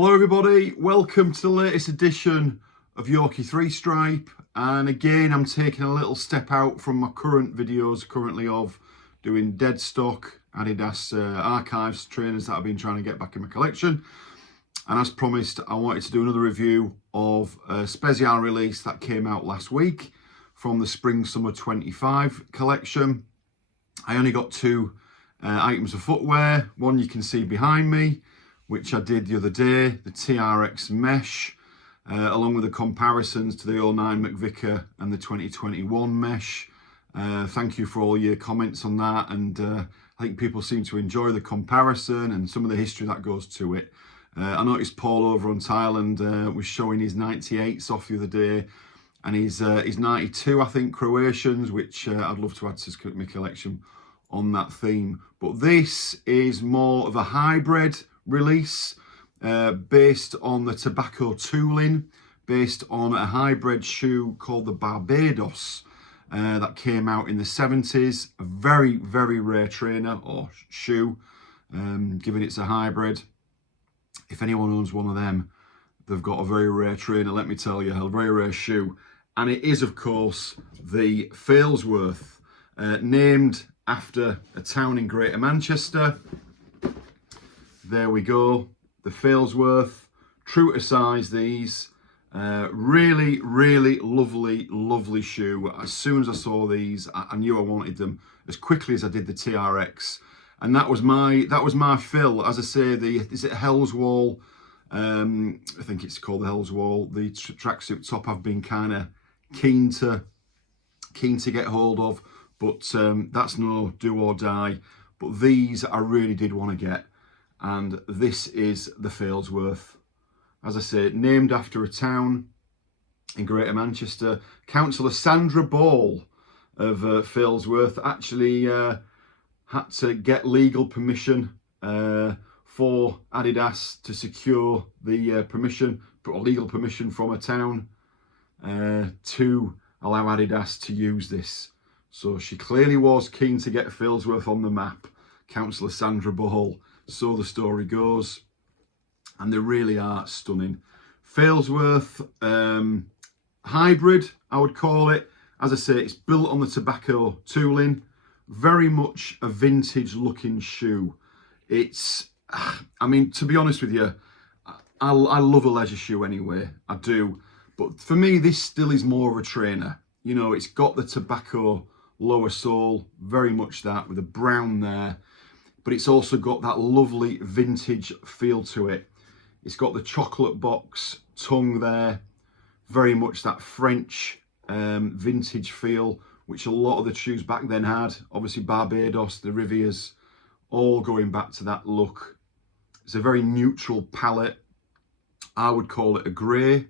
Hello everybody, welcome to the latest edition of Yorkie 3 Stripe, and again I'm taking a little step out from my current videos currently of doing dead stock Adidas archives trainers that I've been trying to get back in my collection. And as promised, I wanted to do another review of a Spezial release that came out last week from the Spring Summer 25 collection. I only got two items of footwear. One you can see behind me, which I did the other day, the TRX mesh, along with the comparisons to the 09 McVicker and the 2021 mesh. Thank you for all your comments on that, and I think people seem to enjoy the comparison and some of the history that goes to it. I noticed Paul over on Thailand was showing his 98s off the other day, and his 92, I think, Croatians, which I'd love to add to my collection on that theme. But this is more of a hybrid release based on the tobacco tooling, based on a hybrid shoe called the Barbados that came out in the 70s. A very, very rare trainer or shoe, given it's a hybrid. If anyone owns one of them, they've got a very rare trainer, let me tell you, a very rare shoe. And it is, of course, the Failsworth, named after a town in Greater Manchester. There we go, the Failsworth, true to size these. Really, really lovely shoe. As soon as I saw these, I knew I wanted them as quickly as I did the TRX. And that was my fill. As I say, is it Hellswall? I think it's called the Hellswall. The tracksuit top I've been kind of keen to get hold of, but that's no do or die. But these I really did want to get. And this is the Failsworth. As I say, named after a town in Greater Manchester. Councillor Sandra Ball of Failsworth actually had to get legal permission for Adidas to secure the permission, or legal permission from a town to allow Adidas to use this. So she clearly was keen to get Failsworth on the map, Councillor Sandra Ball. So the story goes, and they really are stunning. Failsworth hybrid, I would call it. As I say, it's built on the tobacco tooling, very much a vintage looking shoe. It's, I mean, to be honest with you, I love a leisure shoe anyway, I do. But for me, this still is more of a trainer. You know, it's got the tobacco lower sole, very much that, with a brown there. But it's also got that lovely vintage feel to it. It's got the chocolate box tongue there, very much that French vintage feel, which a lot of the shoes back then had. Obviously Barbados, the Riviers, all going back to that look. It's a very neutral palette. I would call it a grey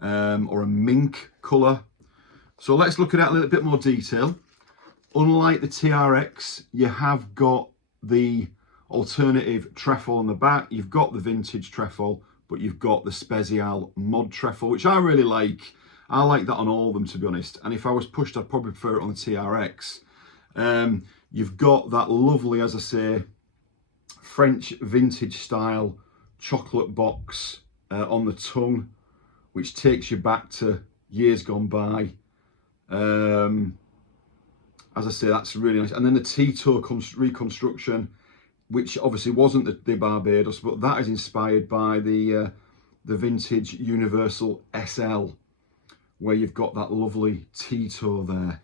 or a mink colour. So let's look at that in a little bit more detail. Unlike the TRX, you have got the alternative trefoil on the back. You've got the vintage trefoil, but you've got the Spezial mod trefoil, which I really like. I like that on all of them, to be honest. And if I was pushed, I'd probably prefer it on the TRX. You've got that lovely, as I say, French vintage style chocolate box on the tongue, which takes you back to years gone by. As I say, that's really nice. And then the T-toe reconstruction, which obviously wasn't the Barbados, but that is inspired by the vintage Universal SL, where you've got that lovely T-toe there.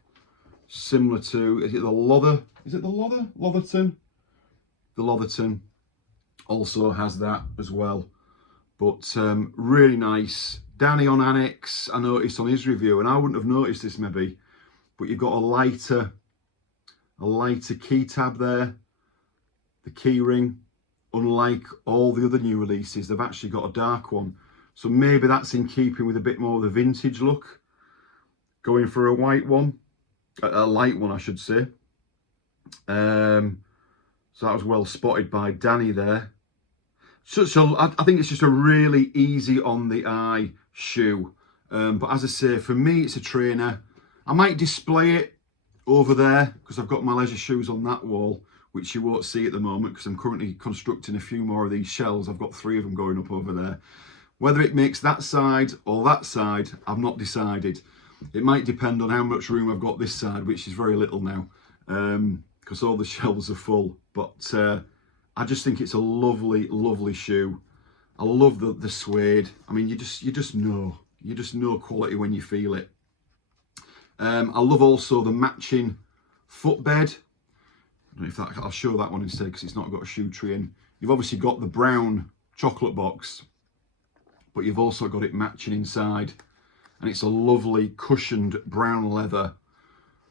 Similar to, is it the Lother? Is it the Lother? Lotherton? The Lotherton also has that as well. But really nice. Danny on Annex, I noticed on his review, and I wouldn't have noticed this maybe, but you've got a lighter key tab there, the key ring. Unlike all the other new releases, they've actually got a dark one, so maybe that's in keeping with a bit more of the vintage look, going for a white one, a light one I should say. So that was well spotted by Danny there. So I think it's just a really easy on the eye shoe, but as I say, for me it's a trainer. I might display it over there because I've got my leisure shoes on that wall, which you won't see at the moment because I'm currently constructing a few more of these shells. I've got 3 of them going up over there. Whether it makes that side or that side, I've not decided. It might depend on how much room I've got this side, which is very little now, because all the shelves are full. But I just think it's a lovely, lovely shoe. I love the suede. I mean, you just know quality when you feel it. I love also the matching footbed. I don't know if I'll show that one instead because it's not got a shoe tree in. You've obviously got the brown chocolate box, but you've also got it matching inside, and it's a lovely cushioned brown leather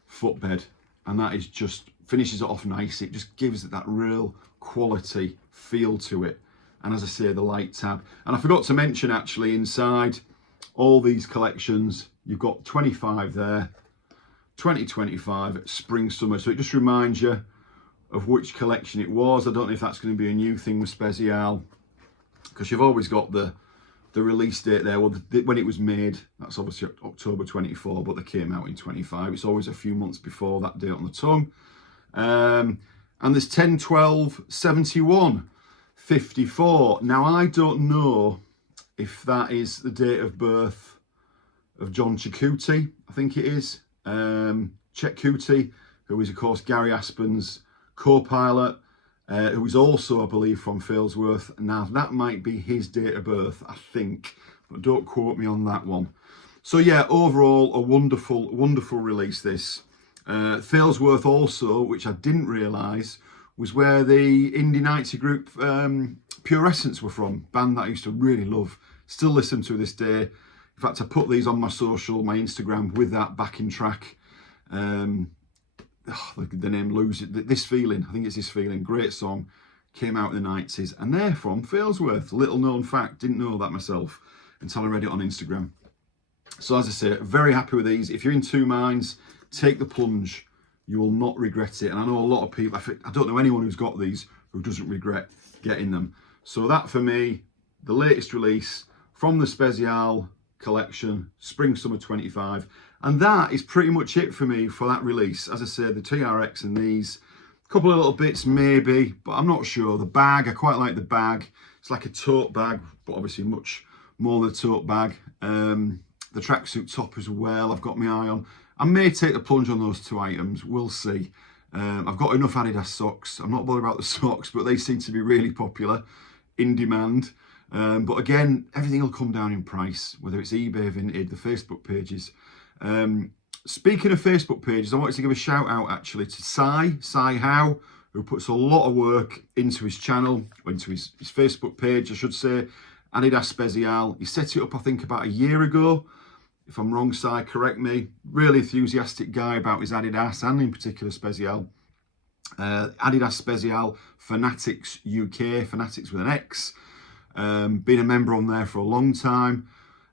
footbed, and that is just finishes it off nice. It just gives it that real quality feel to it. And as I say, the light tab. And I forgot to mention actually, inside all these collections, you've got 25 there, 2025 spring summer. So it just reminds you of which collection it was. I don't know if that's going to be a new thing with Spezial, because you've always got the release date there. Well, when it was made, that's obviously October 24, but they came out in 25. It's always a few months before that date on the tongue. And there's 10, 12, 71, 54. Now, I don't know if that is the date of birth of John Chikuti, I think it is. Chikuti, who is, of course, Gary Aspen's co-pilot, who is also, I believe, from Failsworth. Now, that might be his date of birth, I think, but don't quote me on that one. So, yeah, overall, a wonderful, wonderful release, this. Failsworth also, which I didn't realise, was where the indie 90 group Pure Essence were from, band that I used to really love, still listen to this day. In fact, I put these on my social, my Instagram, with that backing track. The name Lose It, This Feeling, I think it's This Feeling, great song, came out in the 90s, and they're from Failsworth. Little known fact, didn't know that myself until I read it on Instagram. So as I say, very happy with these. If you're in two minds, take the plunge. You will not regret it. And I know a lot of people, I don't know anyone who's got these who doesn't regret getting them. So that for me, the latest release from the Spezial collection, Spring Summer 25. And that is pretty much it for me for that release. As I said, the TRX and these, a couple of little bits maybe, but I'm not sure. The bag, I quite like the bag. It's like a tote bag, but obviously much more than a tote bag. The tracksuit top as well, I've got my eye on. I may take the plunge on those 2 items, we'll see. I've got enough Adidas socks. I'm not bothered about the socks, but they seem to be really popular, in demand. But again, everything will come down in price, whether it's eBay, Vinted, the Facebook pages. Speaking of Facebook pages, I wanted to give a shout out actually to Si Howe, who puts a lot of work into his channel, into his Facebook page, I should say, Adidas Spezial. He set it up, I think, about a year ago. If I'm wrong, Si, correct me. Really enthusiastic guy about his Adidas, and in particular Spezial. Adidas Spezial Fanatics UK, Fanatics with an X. Been a member on there for a long time.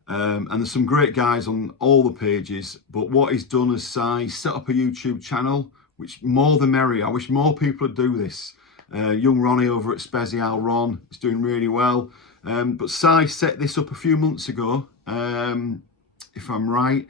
And there's some great guys on all the pages, but what he's done is set up a YouTube channel, which more the merrier. I wish more people would do this. Young Ronnie over at Spezial, Ron, is doing really well. But Si set this up a few months ago, if I'm right,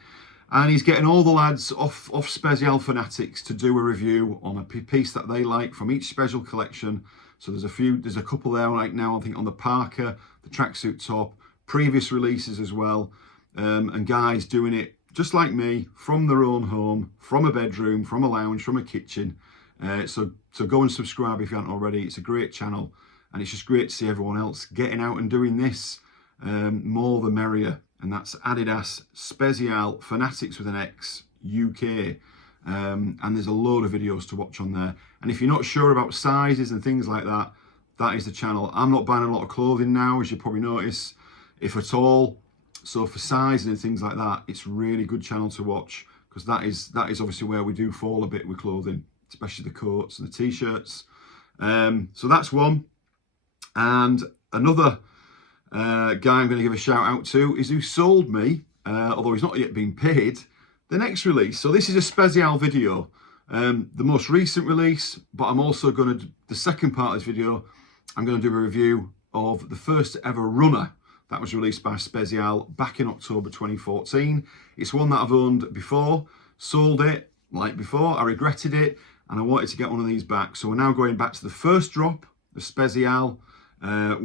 and he's getting all the lads off Spezial Fanatics to do a review on a piece that they like from each special collection. So there's a couple there right now, I think, on the Parker, the tracksuit top, previous releases as well, and guys doing it just like me, from their own home, from a bedroom, from a lounge, from a kitchen. So go and subscribe if you haven't already. It's a great channel, and it's just great to see everyone else getting out and doing this. More the merrier. And that's Adidas Spezial Fanatics with an X UK. And there's a load of videos to watch on there. And if you're not sure about sizes and things like that, that is the channel. I'm not buying a lot of clothing now, as you probably notice, if at all. So for sizes and things like that, it's a really good channel to watch, because that is obviously where we do fall a bit with clothing, especially the coats and the t-shirts. So that's one. And another guy I'm going to give a shout out to is who sold me, although he's not yet been paid, the next release. So this is a Spezial video, the most recent release, but I'm also going to, the second part of this video, I'm going to do a review of the first ever runner that was released by Spezial back in October 2014. It's one that I've owned before, sold it like before, I regretted it, and I wanted to get one of these back. So we're now going back to the first drop, the Spezial,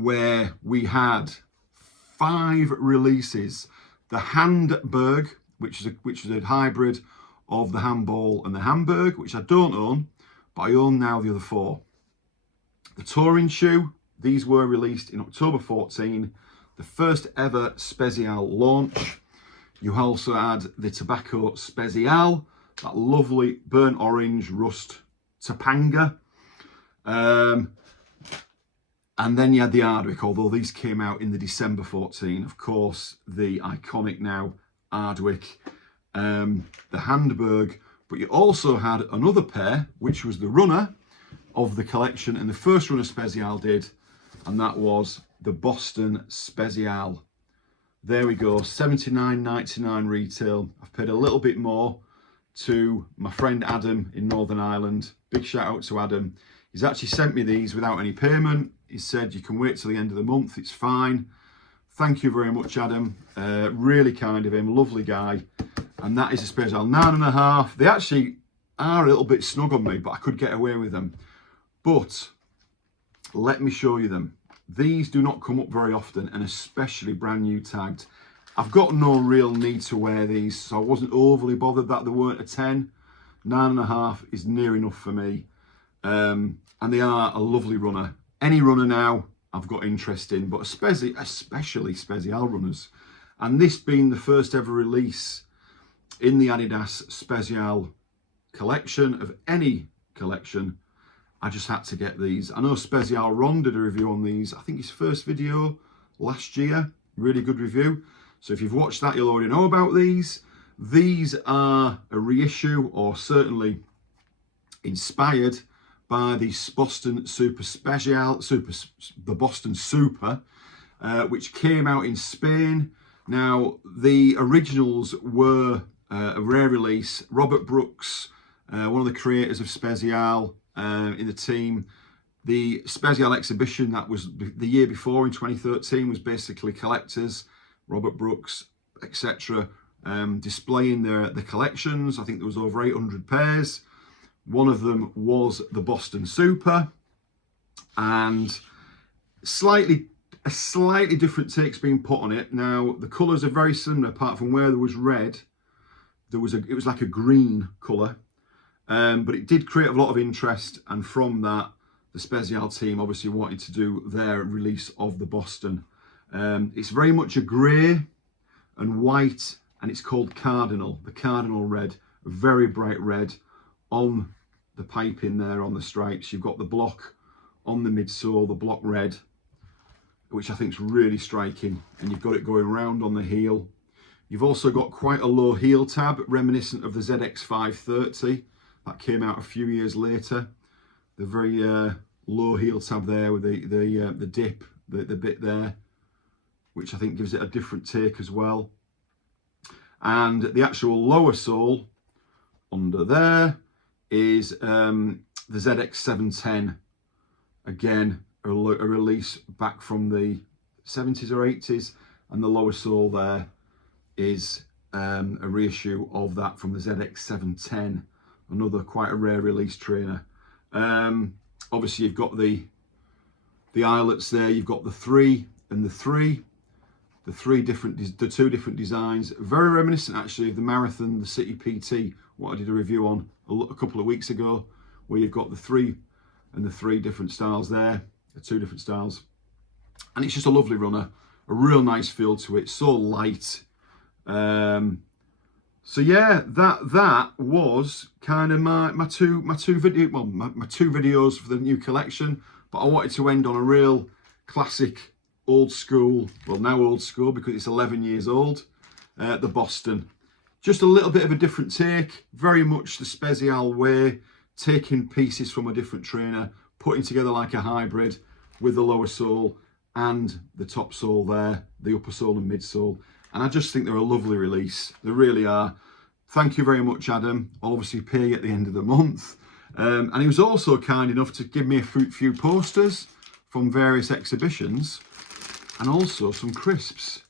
where we had 5 releases. The Handberg, which is a hybrid of the handball and the Hamburg, which I don't own, but I own now the other 4. The touring shoe, these were released in October 14, the first ever Spezial launch. You also had the Tobacco Spezial, that lovely burnt orange rust Topanga. And then you had the Ardwick, although these came out in the December 14. Of course, the iconic now Ardwick, the Handberg. But you also had another pair, which was the runner of the collection, and the first runner Spezial did, and that was the Boston Spezial. There we go, $79.99 retail. I've paid a little bit more to my friend Adam in Northern Ireland. Big shout out to Adam. He's actually sent me these without any payment. He said you can wait till the end of the month, it's fine. Thank you very much, Adam. Really kind of him, lovely guy. And that is a Spezial 9.5. They actually are a little bit snug on me, but I could get away with them. But let me show you them. These do not come up very often, and especially brand new tagged. I've got no real need to wear these, so I wasn't overly bothered that they weren't a 10. 9.5 is near enough for me. And they are a lovely runner. Any runner now I've got interest in, but especially Spezial runners. And this being the first ever release in the Adidas Spezial collection, of any collection, I just had to get these. I know Spezial Ron did a review on these, I think his first video last year, really good review. So if you've watched that, you'll already know about these. These are a reissue, or certainly inspired by the Boston Super Spezial, the Boston Super, which came out in Spain. Now, the originals were a rare release. Robert Brooks, one of the creators of Spezial, in the team. The Spezial exhibition that was the year before in 2013 was basically collectors, Robert Brooks, etc., displaying the collections. I think there was over 800 pairs. One of them was the Boston Super, and a slightly different take's been put on it. Now the colours are very similar, apart from where there was red, it was like a green colour. But it did create a lot of interest, and from that, the Spezial team obviously wanted to do their release of the Boston. It's very much a grey and white, and it's called Cardinal, the Cardinal red, a very bright red on the piping there on the stripes. You've got the block on the midsole, the block red, which I think is really striking, and you've got it going round on the heel. You've also got quite a low heel tab, reminiscent of the ZX530. That came out a few years later. The very low heel tab there with the dip, the bit there, which I think gives it a different take as well. And the actual lower sole under there is the ZX710. Again, a release back from the 70s or 80s, and the lower sole there is a reissue of that from the ZX710. Another quite a rare release trainer. Obviously you've got the eyelets there, you've got the 3 and the 3, the two different designs, very reminiscent actually of the Marathon, the City PT, what I did a review on a couple of weeks ago, where you've got the 3 and the 3 different styles there, the 2 different styles. And it's just a lovely runner, a real nice feel to it, so light. So yeah, that was kind of my two videos for the new collection. But I wanted to end on a real classic, old school, well now old school because it's 11 years old, the Boston. Just a little bit of a different take, very much the Spezial way, taking pieces from a different trainer, putting together like a hybrid with the lower sole and the top sole there, the upper sole and midsole. And I just think they're a lovely release. They really are. Thank you very much, Adam. I'll obviously pay you at the end of the month. And he was also kind enough to give me a few posters from various exhibitions, and also some crisps.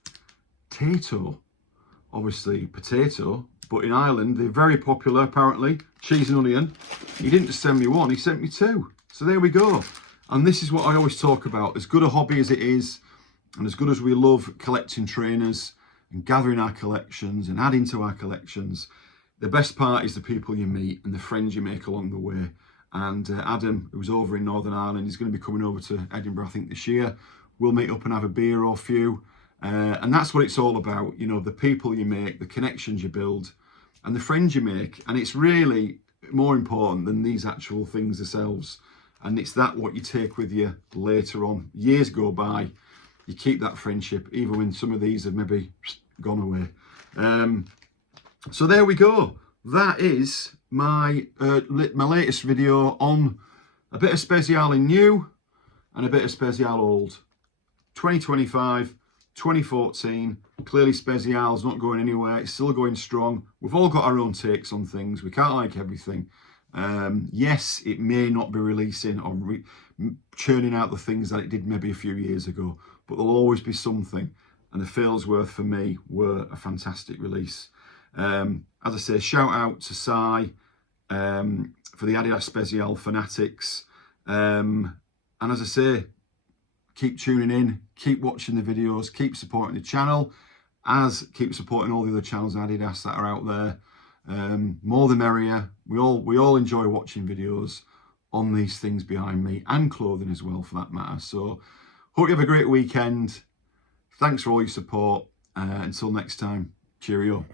Tato, obviously potato, But in Ireland, they're very popular, apparently. Cheese and onion. He didn't just send me one, he sent me two. So there we go. And this is what I always talk about. As good a hobby as it is, and as good as we love collecting trainers and gathering our collections and adding to our collections, the best part is the people you meet and the friends you make along the way. And Adam, who's over in Northern Ireland, is going to be coming over to Edinburgh, I think, this year. We'll meet up and have a beer or a few. And that's what it's all about, you know, the people you make, the connections you build, and the friends you make. And it's really more important than these actual things themselves. And it's that what you take with you later on. Years go by, you keep that friendship, even when some of these have maybe gone away. So there we go. That is my latest video on a bit of Spezial in new and a bit of Spezial old. 2025. 2014, clearly Spezial's not going anywhere, it's still going strong. We've all got our own takes on things, we can't like everything. Yes, it may not be releasing or churning out the things that it did maybe a few years ago, but there'll always be something. And the Failsworth for me were a fantastic release. As I say, shout out to Si for the Adidas Spezial fanatics. And as I say, keep tuning in, keep watching the videos, keep supporting the channel, keep supporting all the other channels in Adidas that are out there. More the merrier. We all enjoy watching videos on these things behind me, and clothing as well for that matter. So hope you have a great weekend. Thanks for all your support. Until next time, cheerio.